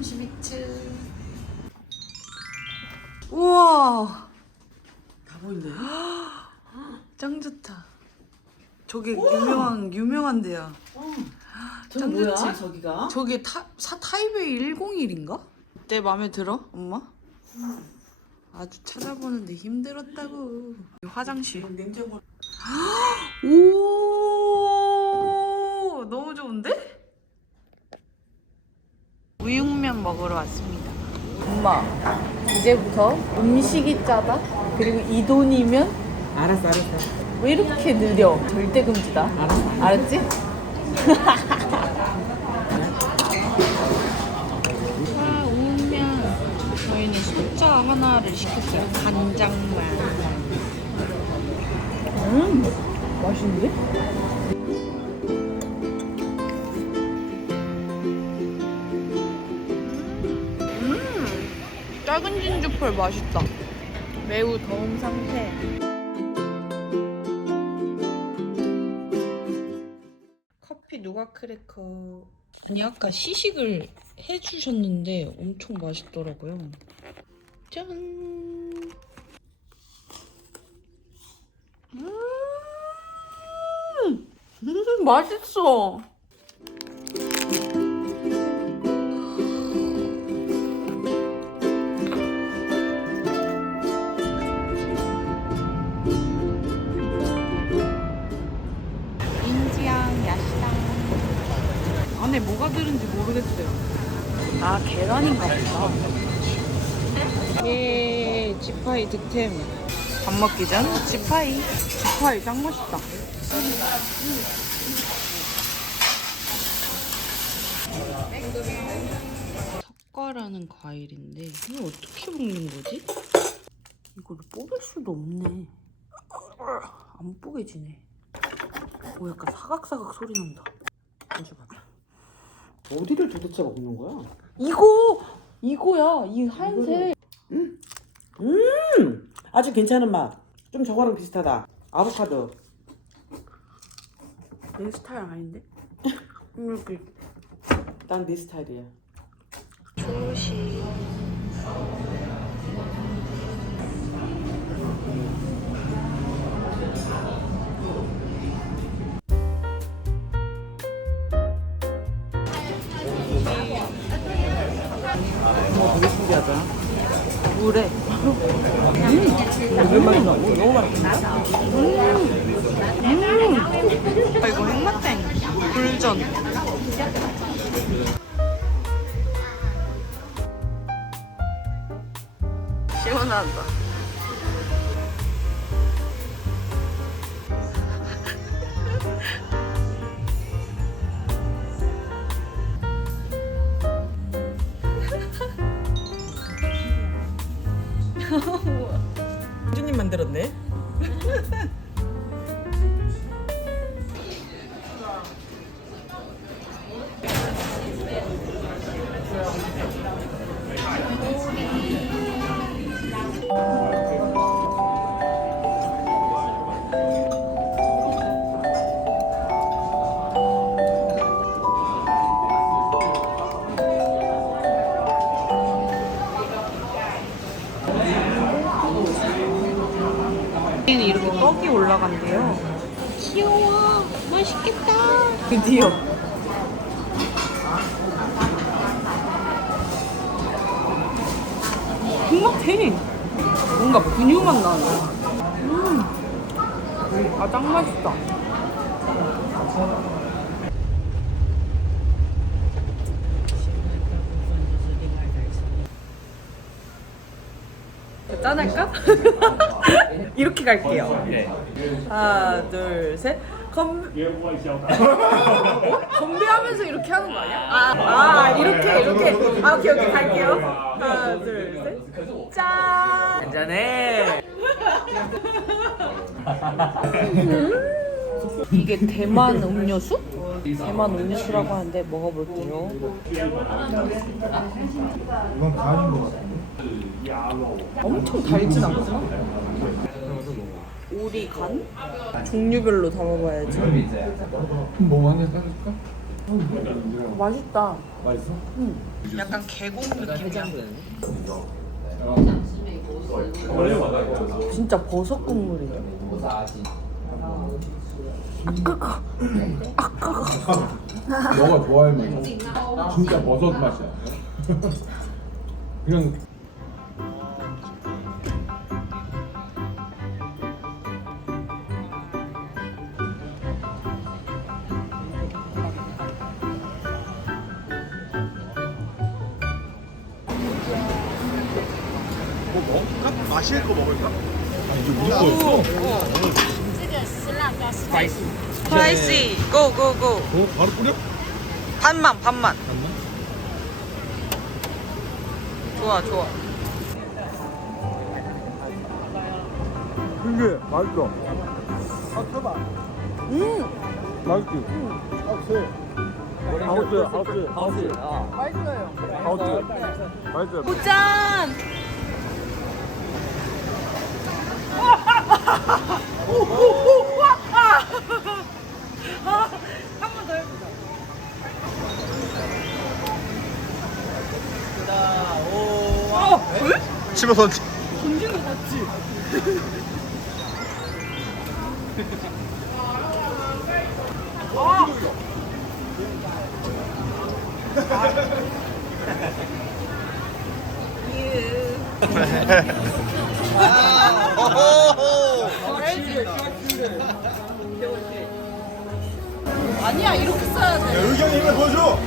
32층. 우와, 다 보인대. 짱 좋다. 저게 유명한 유명한 데야. 저짱 뭐야? 좋지? 저기가? 저게 타, 사 타이베이 101인가? 내 마음에 들어, 엄마? 아주 찾아보는데 힘들었다고. 화장실. 냉장고. 오, 너무 좋은데? 우육면 먹으러 왔습니다. 엄마, 이제부터 음식이 짜다. 그리고 이 돈이면 알았어, 알았어. 왜 이렇게 느려? 절대 금지다. 알았어. 알았지? 아, 오면 저희는 숫자 하나를 시켰어요. 간장만. 음, 맛있는데? 작은 진주펄 맛있다. 매우 더운 상태. 커피 누가 크래커 아니 아까 시식을 해주셨는데 엄청 맛있더라고요 짠 음, 음 맛있어 들은지 모르겠어요. 아 계란인가 보다. 예, 지파이 득템. 밥 먹기 전 지파이. 지파이 짱 맛있다. 석과라는 과일인데 이거 어떻게 먹는 거지? 이걸 뽑을 수도 없네. 안 뽀개지네. 오 약간 사각사각 소리 난다. 잠시만. 어디를 도대체 먹는 거야? 이거 이거야 이 하얀색. 음! 아주 괜찮은 맛. 좀 저거랑 비슷하다. 아보카도. 내 스타일 아닌데? 이렇게 난내 스타일이야. 조 시. 뭐 되게 신기하다. 물에 나 오, 너무 맛있다. 아 이거 행마땡 굴전. 시원하다. 주님 만들었네. 올라간대요. 귀여워. 맛있겠다. 드디어. 궁금해. 뭔가 분유맛 나네. 음. 아, 짱 맛있다. 짠할까? 이렇게 갈게요. 하나, 둘, 셋. 건... 건배하면서 이렇게 하는 거 아니야? 아, 아 이렇게, 이렇게. 아, 오케이, 오케이, 갈게요. 하나, 둘, 셋. 짠! 한잔해. 이게 대만 음료수? 대만 음료수라고 하는데 먹어볼게요. 이건 간인 것 같아. 엄청 달진 않구나. 오리 간? 종류별로 담아봐야지. 그럼 뭐 많이 사줄까? 맛있다. 맛있어? 약간 계곡 느낌이야. 진짜 버섯 국물이야. 너가 좋아할 맛이야. 진짜 버섯 맛이야. 그냥 뭐 먹을까? 마실 거 먹을까? 스파이시. 고, 고, 고. 어? 바로 뿌려? 반만, 반만. 좋아, 좋아. 이게 맛있어. 음, 맛있지? 하우스 하우스 하우스 아 맛있어요. 하 한 번 더 해보자. 집어 던지 던진 거 맞지? 아 니야 이렇게 써야 돼. 의견이 힘을 보여줘